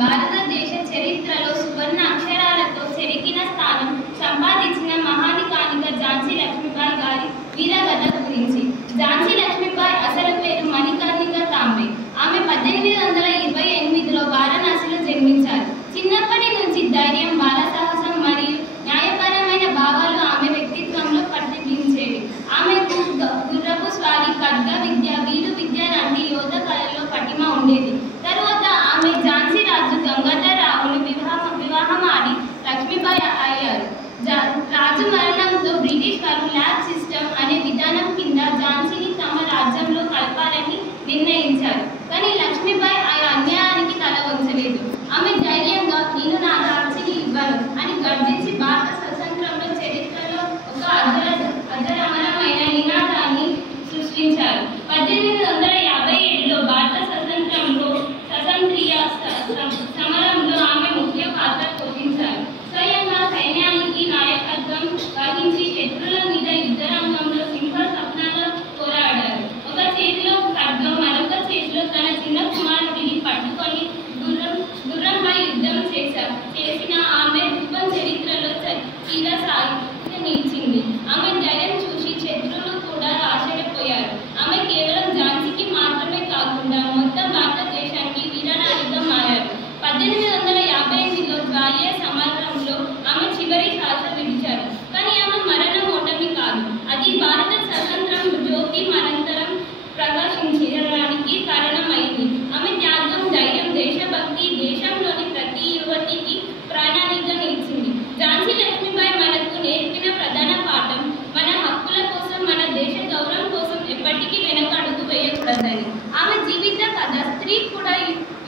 భారతదేశ చరిత్రలో సువర్ణ అక్షరాలతో చెరికిన స్థానం సంపాదించిన మహానికానిక ఝాన్సీ లక్ష్మీబాయి గారి వీరగాథ గురించి. ఝాన్సీ లక్ష్మీబాయి అసలు పేరు మణికర్ణిక తాంబే. ఆమె 1828లో వారణాసిలో జన్మించారు. చిన్నప్పటి నుంచి ధైర్యం, బాల సాహసం మరియు న్యాయపరమైన భావాలు ఆమె వ్యక్తిత్వంలో ప్రతిబింబించేవి. ఆమెకు గుర్రపు స్వారీ, ఖడ్గ విద్య, వీలు విద్య లాంటి యోధ కళల్లో పటిమ ఉండేది. తరువాత ఆమె ఝాన్సీ రాజు గంగాధరరావును వివాహమాడి లక్ష్మీబాయి అయ్యారు. రాజు మరణంతో బ్రిటిష్ వారు ల్యాబ్ సిస్టమ్ అనే విధానం కింద ఝాన్సీని తమ రాజ్యంలో కలపాలని నిర్ణయించారు. కానీ లక్ష్మీబాయి ఆ అన్యాయానికి తల వంచలేదు. ఆమె ధైర్యంగా నేను నా రాజ్యాన్ని ఇవ్వను అని గర్జించి భారత స్వతంత్రంలో చరిత్రలో ఒక అజరామరమైన నినాదాన్ని సృష్టించారు. 1857లో భారత స్వతంత్రీయ సమరంలో ఆమె ముఖ్య పాత్ర పోషించారు. స్వయంగా సైన్యానికి నాయకత్వం వహించి శత్రువుల మీద యుద్ధరంగంలో సింహ స్వప్నాలు పోరాడారు. ఒక చేతిలో ఖడ్గం, మరొక చేతిలో తన చిన్న కుమారుడిని పట్టుకొని గుర్రంపై యుద్ధం చేసిన ఆమె రూపం చరిత్రలో చిరస్థాయిగా నిలిచింది. ఆమె ధైర్యం చూసి శత్రువులు కూడా ఆశ్చర్యపోయారు. ఆమె కేవలం ఝాన్సీకి మాత్రమే కాకుండా మొత్తం భారతదేశానికి వీరనారిగా మారారు. 1858లో గ్వాలియర్ సమరంలో ఆమె చివరి శ్వాస విడిచారు. కానీ ఆమె మరణం ఓటమి కాదు, అది భారత స్వతంత్రం జ్యోతి మనంతరం ప్రకాశించడానికి కారణమైంది. ఆమె త్యాగం, ధైర్యం, దేశభక్తి దేశంలోని ప్రతి యువతికి ప్రాణానిగా నిలిచింది. ఝాన్సీ లక్ష్మీబాయి మనకు నేర్పిన ప్రధాన పాఠం మన హక్కుల కోసం, మన దేశ గౌరవం కోసం ఎప్పటికీ వెనకడుగు వేయకూడదని. ఆమె జీవిత కథ స్త్రీ కూడా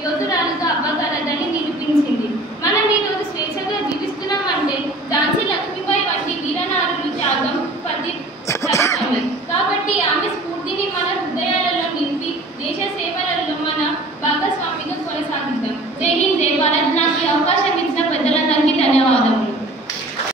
యోధురాలుగా అవ్వగలదని నిరూపించింది. మనం ఈరోజు స్వేచ్ఛగా జీవిస్తున్నామంటే ఝాన్సీ లక్ష్మీబాయి వంటి వీరనారులు త్యాగం ఫలితమే. కాబట్టి ఆమె స్ఫూర్తిని మన హృదయాలలో నింపి దేశ సేవలలో మన భాగస్వామిగా కొనసాగిద్దాం. జై హింద్, జై భారత్. నాకు ఈ అవకాశం